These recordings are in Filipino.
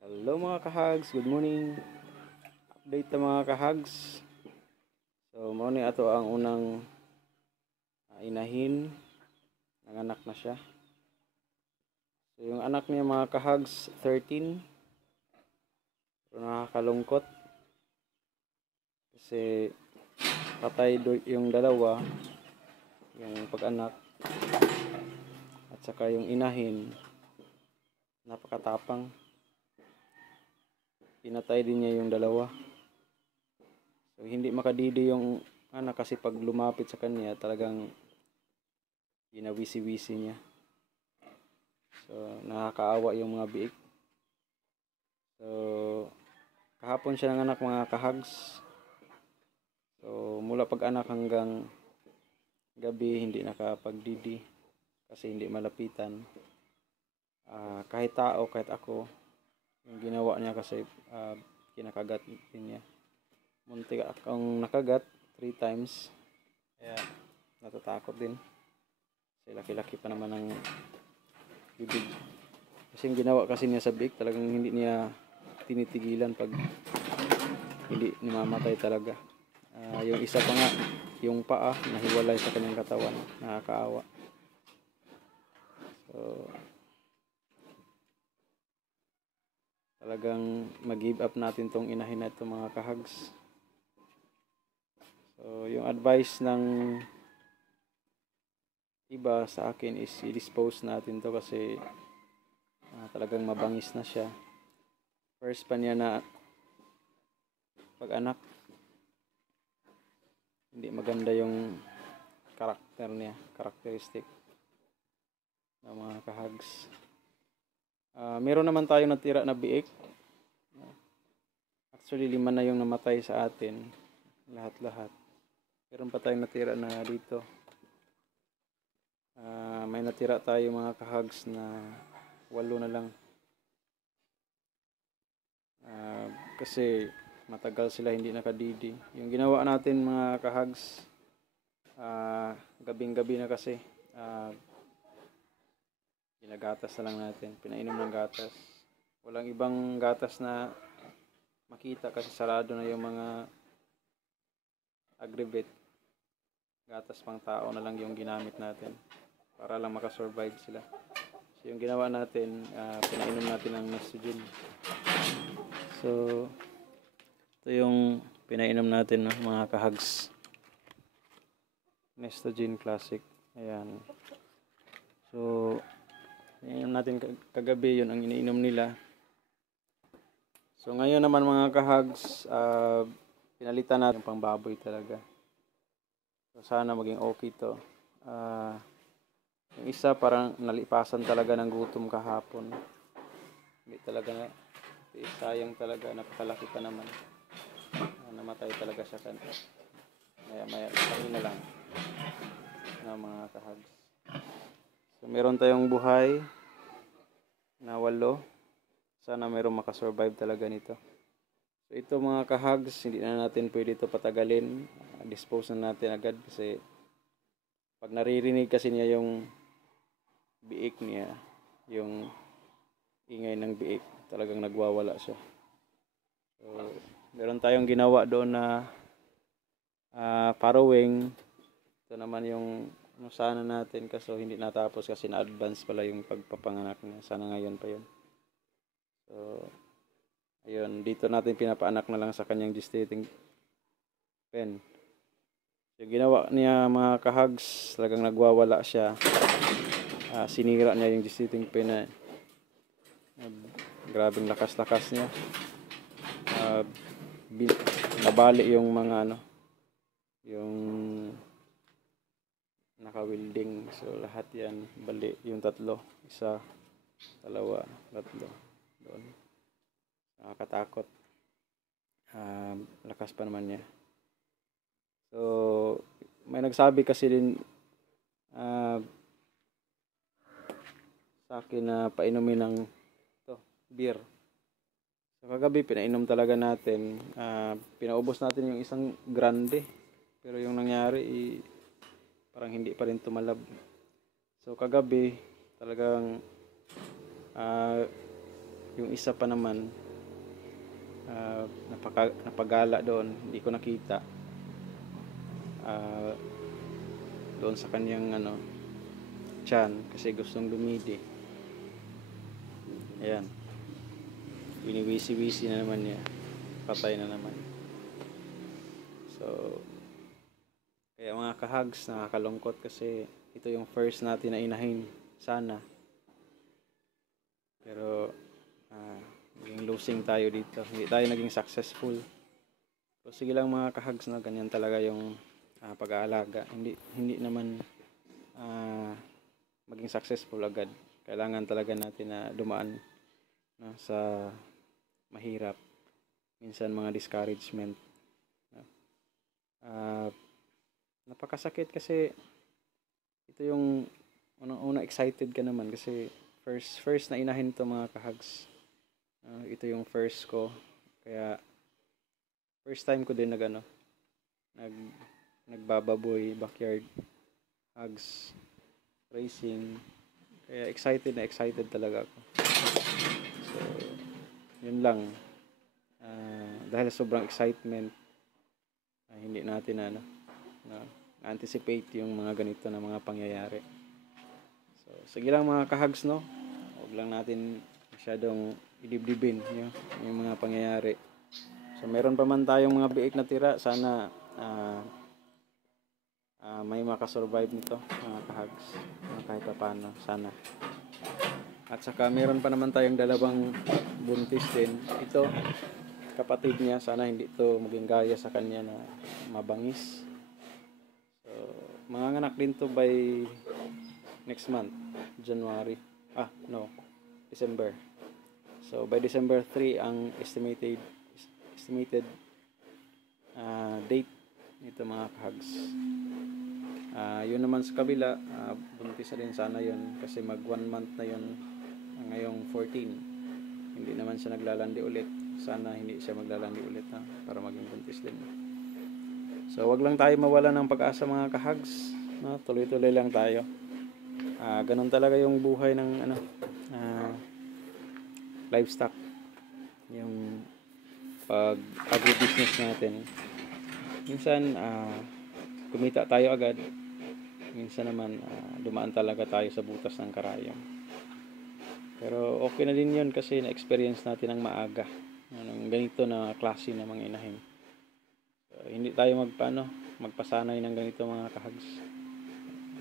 Hello mga kahags, good morning. Update ta mga kahags. So mao ni ato ang unang inahin, nanganak na siya. So yung anak niya mga kahags 13. Pero nakakalungkot kasi patay yung dalawa, yung pag-anak at saka yung inahin. Napakatapang. Pinatay din niya yung dalawa. So hindi makadidi yung anak kasi pag lumapit sa kanya talagang ginawisi-wisi niya. So nakakaawa yung mga biik. So kahapon siya nanganak mga kahags. So mula pag-anak hanggang gabi hindi nakapagdidi kasi hindi malapitan. Kahit tao, kahit ako, yung ginawa niya kasi kinakagat din niya. Muntik akong nakagat 3 times. Kaya natatakot din. Kasi laki-laki pa naman ang bibig. Kasi yung ginawa kasi niya sa big, talagang hindi niya tinitigilan pag hindi namamatay talaga. Yung isa pa nga, yung paa, nahiwalay sa kanyang katawan. Nakakaawa. So, talagang mag-give up natin tong inahin na ito mga kahags. So, yung advice ng iba sa akin is i-dispose natin to kasi talagang mabangis na siya. First pa niya na pag-anak. Hindi maganda yung karakter niya, characteristic ng mga kahags. Meron naman tayo natira na biik. Actually, 5 na yung namatay sa atin. Lahat-lahat. Meron pa tayong natira na dito. May natira tayo mga kahags na 8 na lang. Kasi matagal sila hindi nakadidi. Yung ginawa natin mga kahags, gabing-gabi na kasi. Ginagatas na lang natin. Pinainom ng gatas. Walang ibang gatas na makita kasi sarado na yung mga aggregate. Gatas pang tao na lang yung ginamit natin para lang makasurvive sila. So yung ginawa natin, pinainom natin ng Nestogen. So ito yung pinainom natin mga kahags. Nestogen Classic. Ayan. So ininom natin kagabi, yun ang iniinom nila. So ngayon naman mga kahags, pinalitan natin yung pangbaboy talaga. So sana maging okay to. Yung isa parang nalipasan talaga ng gutom kahapon. Hindi talaga na, sayang talaga, napakalaki pa naman. Namatay talaga siya kan. Maya na lang na mga kahags. So meron tayong buhay na 8. Sana mayroong makasurvive talaga nito. So ito mga kahags, hindi na natin pwede ito patagalin. Dispose na natin agad kasi pag naririnig kasi niya yung biik niya, yung ingay ng biik, talagang nagwawala siya. So meron tayong ginawa doon na farrowing. Ito naman yung sana natin kaso hindi natapos kasi na-advance pala yung pagpapanganak niya. Sana ngayon pa yun. So, ayun, dito natin pinapaanak na lang sa kanyang gestating pen. So, ginawa niya mga kahags, talagang nagwawala siya. Sinira niya yung gestating pen na grabing lakas-lakas niya. Nabali yung mga yung naka-welding. So lahat yan bali, yung 3, 1, 2, 3 doon. Nakakatakot. Lakas pa naman niya. So may nagsabi kasi din sa akin na painumin ng beer. So kagabi pinainom talaga natin. Pinaubos natin yung isang grande. Pero yung nangyari parang hindi pa rin tumalab. So kagabi talagang Yung isa pa naman, napagala doon, hindi ko nakita. Doon sa kanyang tiyan, kasi gustong dumidi. Ayan, winiwisi-wisi na naman niya, patay na naman. So kaya mga kahags, nakakalungkot kasi ito yung first natin na inahin sana, pero naging losing tayo dito, hindi tayo naging successful. So sige lang mga kahags, na ganyan talaga yung pag-aalaga. Hindi naman maging successful agad. Kailangan talaga natin na dumaan sa mahirap, minsan mga discouragement. Napakasakit kasi ito yung unang-una, excited ka naman kasi first na inahin to mga kahags. Ito yung first ko, kaya first time ko din nagbababoy, backyard hogs racing, kaya excited talaga ako. So yun lang, dahil sobrang excitement, hindi natin anticipate yung mga ganito na mga pangyayari. So sige lang mga kahags, huwag lang natin masyadong idibdibin yung mga pangyayari. So meron pa man tayong mga biik na tira, sana may makasurvive nito mga kahags, kahit pa paano, sana. At saka meron pa naman tayong dalawang buntis din. Ito, kapatid niya, sana hindi to maging gaya sa kanya na mabangis. So manganganak din to by next month, December. So by December 3 ang estimated date nito mga kahags. Yun naman sa kabila, buntis na din sana yun, kasi mag 1 month na yun ngayong 14. Hindi naman siya naglalandi ulit, sana hindi siya maglalandi ulit para maging buntis din. So wag lang tayo mawala ng pag-asa mga kahags, tuloy-tuloy lang tayo. Ganun talaga yung buhay ng livestock, yung agribusiness natin. Minsan kumita tayo agad, minsan naman dumaan talaga tayo sa butas ng karayom. Pero okay na din yun, kasi na-experience natin ng maaga ng ganito na klase ng mga inahin. So, hindi tayo magpasanay ng ganito mga kahags.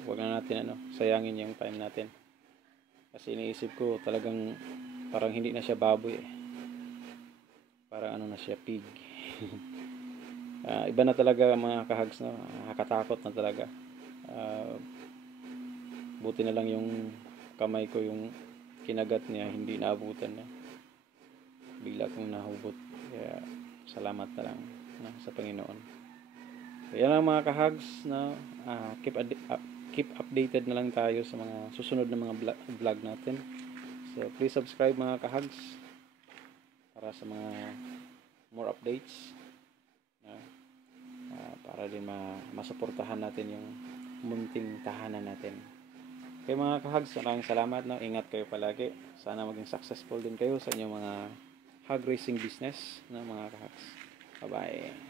Huwag na natin sayangin yung time natin, kasi iniisip ko talagang parang hindi na siya baboy, parang na siya, pig. Iba na talaga mga kahags, nakakatakot na talaga. Buti na lang yung kamay ko, yung kinagat niya, hindi naabutan niya, bigla kong nahubot. Kaya salamat na lang sa Panginoon. Kaya lang mga kahags, keep updated na lang tayo sa mga susunod na mga vlog natin. So please subscribe mga kahags para sa mga more updates, para din masuportahan natin yung munting tahanan natin. Okay mga kahags, maraming salamat. Ingat kayo palagi. Sana maging successful din kayo sa inyong mga hog racing business mga kahags. Bye bye.